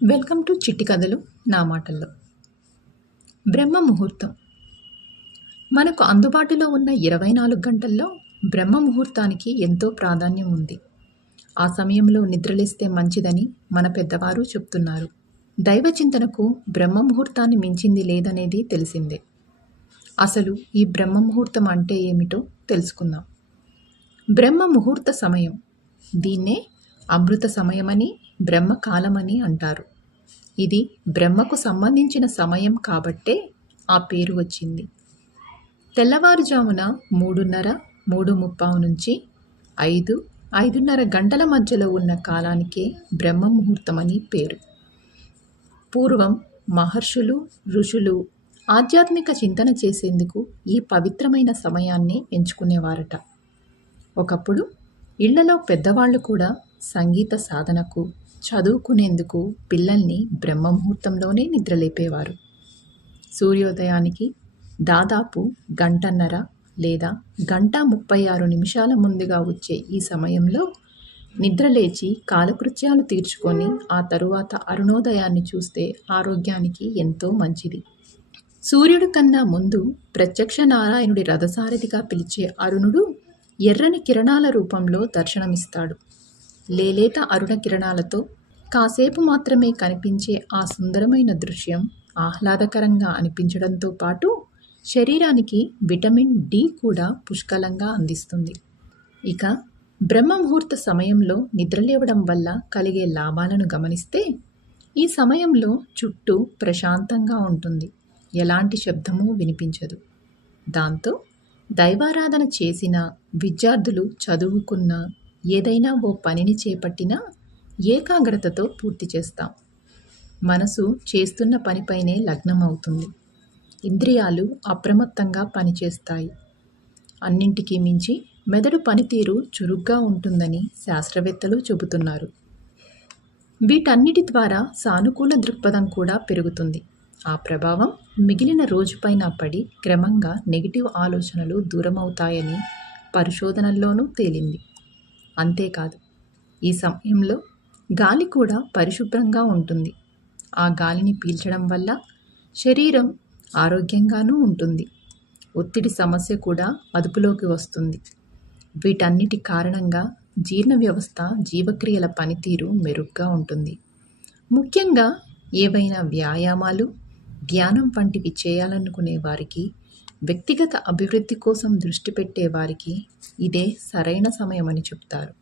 Welcome to చిట్టి కథలు నా మాటల్లో. బ్రహ్మ ముహూర్తం. మనకు అందుబాటులో ఉన్న 24 గంటల్లో బ్రహ్మ ముహూర్తానికి ఎంతో ప్రాధాన్యం ఉంది. ఆ సమయంలో నిద్రలేస్తే మంచిదని మన పెద్దవారు చెప్తున్నారు. దైవ చింతనకు బ్రహ్మ ముహూర్తాన్ని మించింది లేదనేది తెలిసిందే. అసలు ఈ బ్రహ్మ ముహూర్తం అంటే ఏమిటో తెలుసుకుందాం. బ్రహ్మ ముహూర్త సమయం, దీన్నే అమృత సమయమని, బ్రహ్మకాలమని అంటారు. ఇది బ్రహ్మకు సంబంధించిన సమయం కాబట్టే ఆ పేరు వచ్చింది. తెల్లవారుజామున 3:30, 3:30 నుంచి 5, 5:30 గంటల మధ్యలో ఉన్న కాలానికే బ్రహ్మ ముహూర్తమని పేరు. పూర్వం మహర్షులు, ఋషులు ఆధ్యాత్మిక చింతన చేసేందుకు ఈ పవిత్రమైన సమయాన్ని ఎంచుకునేవారట. ఒకప్పుడు ఇళ్లలో పెద్దవాళ్ళు కూడా సంగీత సాధనకు, చదువుకునేందుకు పిల్లల్ని బ్రహ్మ ముహూర్తంలోనే నిద్రలేపేవారు. సూర్యోదయానికి దాదాపు 1:30 లేదా 1:36 ముందుగా వచ్చే ఈ సమయంలో నిద్రలేచి కాలకృత్యాలు తీర్చుకొని ఆ తరువాత అరుణోదయాన్ని చూస్తే ఆరోగ్యానికి ఎంతో మంచిది. సూర్యుడి కన్నా ముందు ప్రత్యక్ష నారాయణుడి రథసారథిగా పిలిచే అరుణుడు ఎర్రని కిరణాల రూపంలో దర్శనమిస్తాడు. లేలేత అరుణ కిరణాలతో కాసేపు మాత్రమే కనిపించే ఆ సుందరమైన దృశ్యం ఆహ్లాదకరంగా అనిపించడంతో పాటు శరీరానికి విటమిన్ డి కూడా పుష్కలంగా అందిస్తుంది. ఇక బ్రహ్మ ముహూర్త సమయంలో నిద్రలేవడం వల్ల కలిగే లాభాలను గమనిస్తే, ఈ సమయంలో చుట్టూ ప్రశాంతంగా ఉంటుంది. ఎలాంటి శబ్దమూ వినిపించదు. దాంతో దైవారాధన చేసిన విద్యార్థులు చదువుకున్న ఏదైనా ఓ పనిని చేపట్టినా ఏకాగ్రతతో పూర్తి చేస్తాం. మనసు చేస్తున్న పనిపైనే లగ్నం అవుతుంది. ఇంద్రియాలు అప్రమత్తంగా పనిచేస్తాయి. అన్నింటికీ మించి మెదడు పనితీరు చురుగ్గా ఉంటుందని శాస్త్రవేత్తలు చెబుతున్నారు. వీటన్నిటి ద్వారా సానుకూల దృక్పథం కూడా పెరుగుతుంది. ఆ ప్రభావం మిగిలిన రోజుపైన పడి క్రమంగా నెగిటివ్ ఆలోచనలు దూరమవుతాయని పరిశోధనల్లోనూ తేలింది. అంతేకాదు, ఈ సమయంలో గాలి కూడా పరిశుభ్రంగా ఉంటుంది. ఆ గాలిని పీల్చడం వల్ల శరీరం ఆరోగ్యంగానూ ఉంటుంది. ఒత్తిడి సమస్య కూడా అదుపులోకి వస్తుంది. వీటన్నిటి కారణంగా జీర్ణ వ్యవస్థ, జీవక్రియల పనితీరు మెరుగ్గా ఉంటుంది. ముఖ్యంగా ఏవైనా వ్యాయామాలు, ధ్యానం వంటివి చేయాలనుకునే వారికి, వ్యక్తిగత అభివృద్ధి కోసం దృష్టి పెట్టే వారికి ఇదే సరైన సమయమని చెప్తారు.